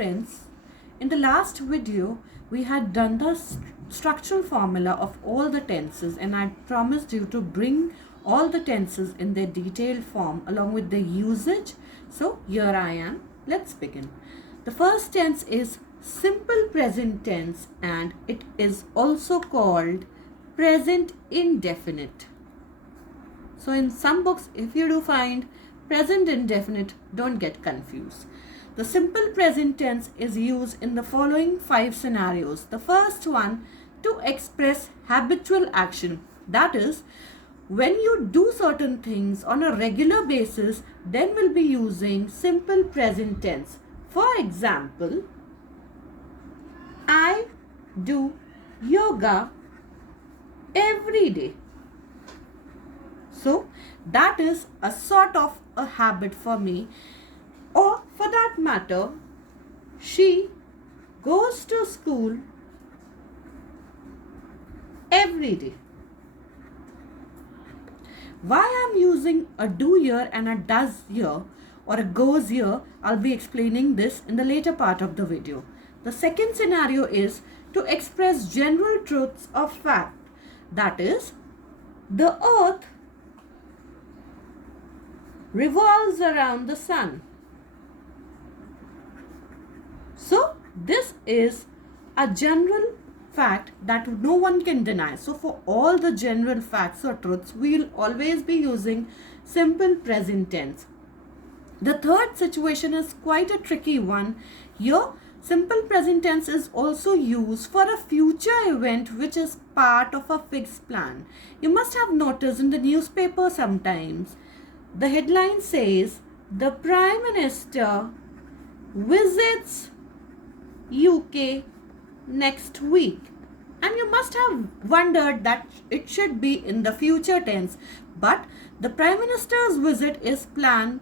friends, in the last video we had done the structural formula of all the tenses, and I promised you to bring all the tenses in their detailed form along with the usage. So here I am. Let's begin. The first tense is simple present tense, and it is also called present indefinite. So in some books, if you do find present indefinite, don't get confused. The simple present tense is used in the following 5 scenarios. The first one, to express habitual action. That is, when you do certain things on a regular basis, then we'll be using simple present tense. For example, I do yoga every day. So that is a sort of a habit for me. Or for that matter, she goes to school every day. Why I'm using a do here and a does here or a goes here, I'll be explaining this in the later part of the video. The second scenario is to express general truths of fact. That is, the earth revolves around the sun. So this is a general fact that no one can deny. So for all the general facts or truths, we'll always be using simple present tense. The third situation is quite a tricky one. Here, simple present tense is also used for a future event which is part of a fixed plan. You must have noticed in the newspaper sometimes, the headline says, the Prime Minister visits UK next week. And you must have wondered that it should be in the future tense. But the Prime Minister's visit is planned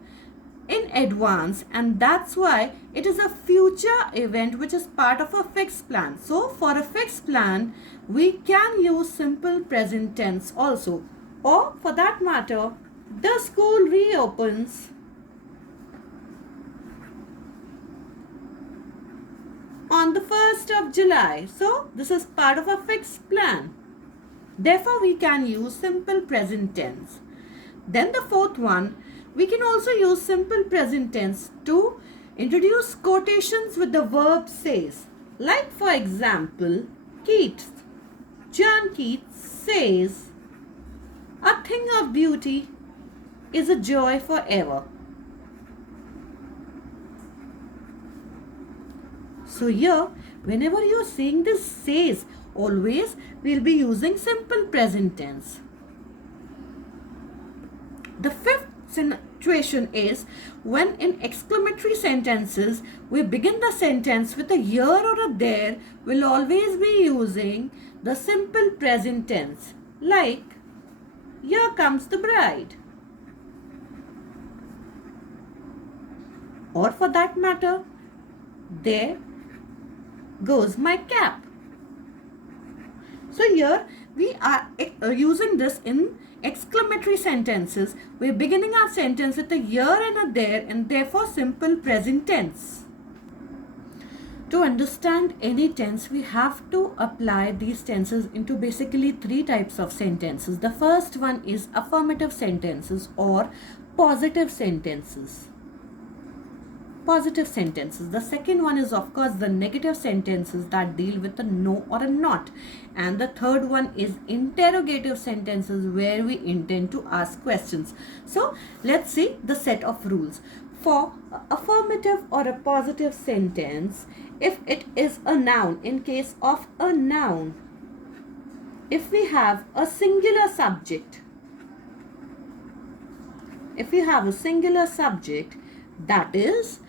in advance, and that's why it is a future event which is part of a fixed plan. So for a fixed plan, we can use simple present tense also. Or for that matter, the school reopens on the 1st of July. So this is part of a fixed plan. Therefore, we can use simple present tense. Then the fourth one, we can also use simple present tense to introduce quotations with the verb says. Like for example, Keats, John Keats says, a thing of beauty is a joy forever. So here, whenever you are saying this says, always we'll be using simple present tense. The fifth situation is when in exclamatory sentences, we begin the sentence with a here or a there, we'll always be using the simple present tense. Like, here comes the bride. Or for that matter, there goes my cap. So here we are using this in exclamatory sentences. We're beginning our sentence with a here and a there, and therefore simple present tense. To understand any tense, we have to apply these tenses into basically 3 types of sentences. The first one is affirmative sentences or positive sentences. Positive sentences. The second one is of course the negative sentences that deal with a no or a not. And the third one is interrogative sentences where we intend to ask questions. So let's see the set of rules. For affirmative or a positive sentence, if it is a noun, in case of a noun, if we have a singular subject, that is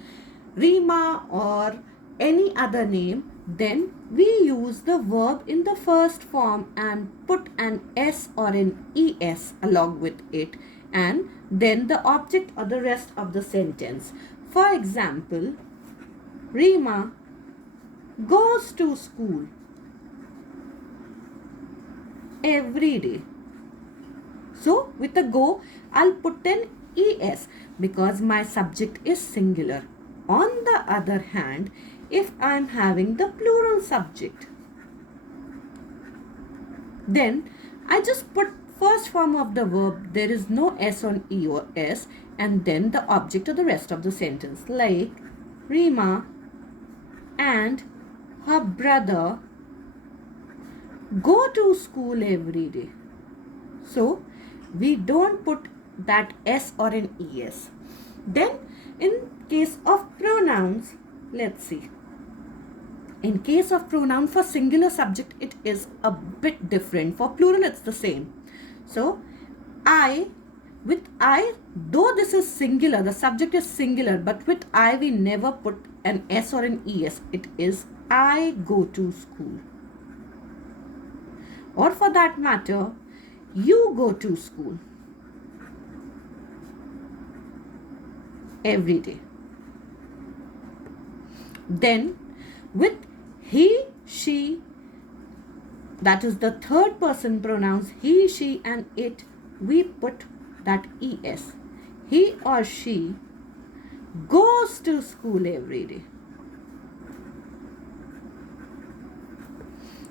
Rima or any other name, then we use the verb in the first form and put an S or an ES along with it, and then the object or the rest of the sentence. For example, Rima goes to school every day. So with a go, I'll put an ES because my subject is singular. on the other hand, if I am having the plural subject, then I just put first form of the verb. There is no S on E or S, and then the object of the rest of the sentence, like Rima and her brother go to school every day. So we don't put that S or an ES. Then in case of pronouns, let's see. In case of pronoun, for singular subject, it is a bit different. For plural, it's the same. So with I, though this is singular, the subject is singular, but with I, we never put an S or an ES. It is I go to school. Or for that matter, you go to school every day. Then with he, she, that is the third person pronouns, he, she and it, we put that ES. He or she goes to school every day.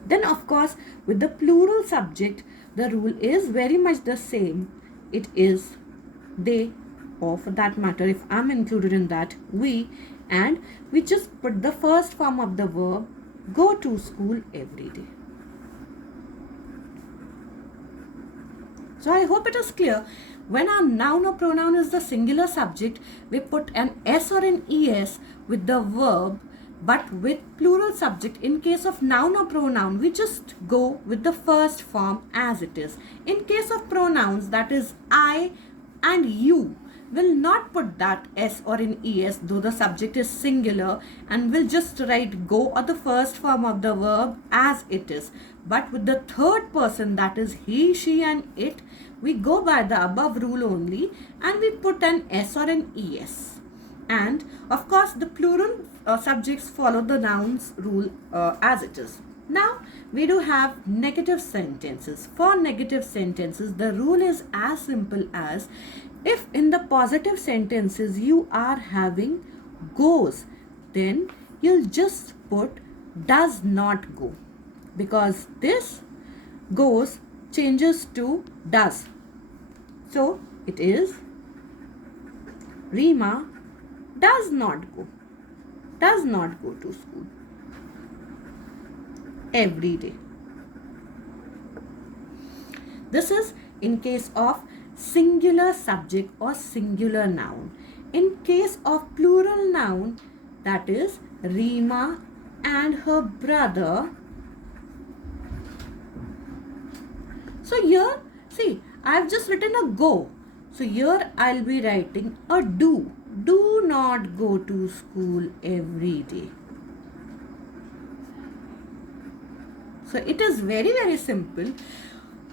Then of course, with the plural subject, the rule is very much the same. It is they, or for that matter, if I'm included in that, we, and we just put the first form of the verb, go to school every day. So I hope it is clear. When our noun or pronoun is the singular subject, we put an S or an ES with the verb, but with plural subject, in case of noun or pronoun, we just go with the first form as it is. In case of pronouns, that is I and you, will not put that S or an ES, though the subject is singular, and will just write go or the first form of the verb as it is. But with the third person, that is he, she and it, we go by the above rule only, and we put an S or an ES. And of course, the plural subjects follow the nouns rule as it is. Now, we do have negative sentences. For negative sentences, the rule is as simple as, if in the positive sentences you are having goes, then you'll just put does not go, because this goes changes to does. So it is Rima does not go to school every day. This is in case of singular subject or singular noun. In case of plural noun, that is Rima and her brother. So here, see, I've just written a go. So here I'll be writing a do. Do not go to school every day. So it is very, very simple.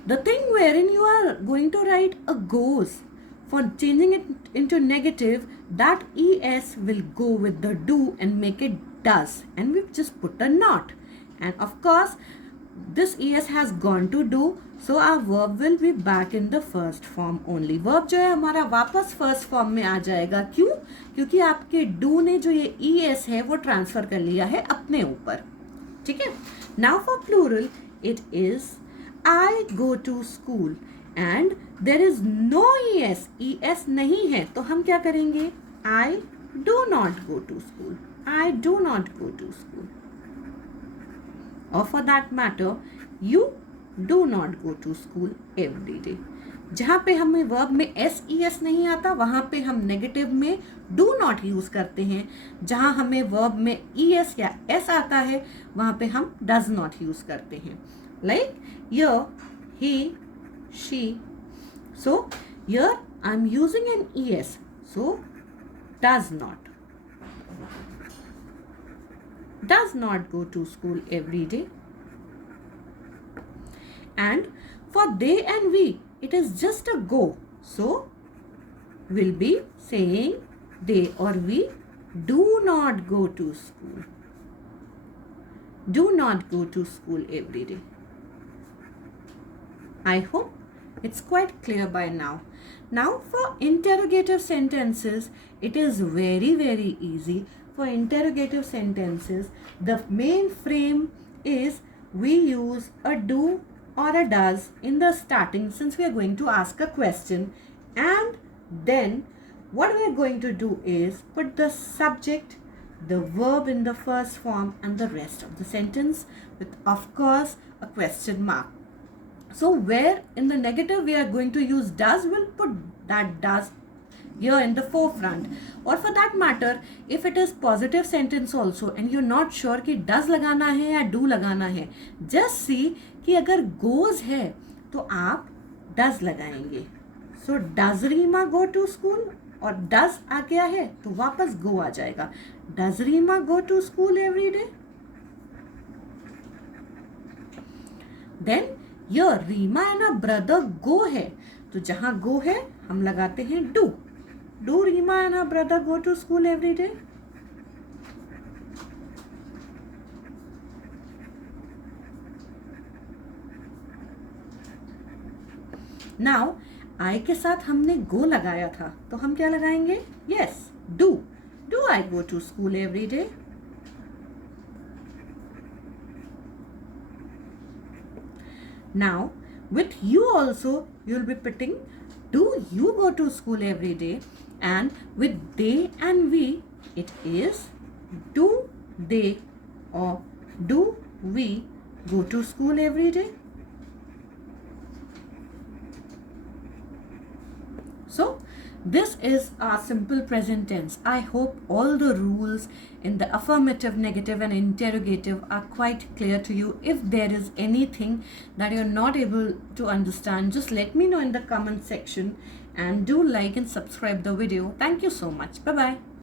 The thing wherein you are going to write a goes, for changing it into negative, that ES will go with the do and make it does. And we've just put a not. And of course, this ES has gone to do, so our verb will be back in the first form only. Verb जो है हमारा वापस first form में आ जाएगा. क्यों? क्योंकि आपके do ने जो ये ES है वो ट्रांसफर कर लिया है अपने ऊपर. ठीक है? Now for plural, it is I go to school and there is no ES. ES नहीं है, तो हम क्या करेंगे? I do not go to school. I do not go to school. Or for that matter, you do not go to school every day. जहाँ पे हमें verb में एस ई एस नहीं आता, वहाँ पे हम नेगेटिव में डू नॉट यूज करते हैं. जहाँ हमें वर्ब में ई एस या एस आता है, वहाँ पे हम डज नॉट यूज करते हैं. लाइक यर, ही, शी. सो यर I am using an E S, so does not. Does not go to school every day. And for they and we, it is just a go. So we'll be saying they or we do not go to school. Do not go to school every day. I hope It's quite clear by now. Now for interrogative sentences, it is very easy. For interrogative sentences, the main frame is we use a do or a does in the starting, since we are going to ask a question, and then what we are going to do is put the subject, the verb in the first form, and the rest of the sentence with, of course, a question mark. So where in the negative we are going to use does, we'll put that does here in the forefront. Or for that matter, if it is positive sentence also and you're not sure कि does लगाना है या do लगाना है, just see कि अगर goes है तो आप does लगाएंगे. So does Reema go to school? और does आ गया है तो वापस go आ जाएगा. Does Reema go to school every day? Then here Reema and a brother go है, तो जहां गो है हम लगाते हैं do. Do Reema and a brother go to school every day? Now I के साथ हमने गो लगाया था, तो हम क्या लगाएंगे? Yes, do. Do I go to school every day? Now, with you also, you'll be putting, do you go to school every day? And with they and we, it is, do they or do we go to school every day? So, this is our simple present tense. I hope all the rules in the affirmative, negative and interrogative are quite clear to you. If there is anything that you're not able to understand, just let me know in the comment section, and do like and subscribe the video. Thank you so much. Bye-bye.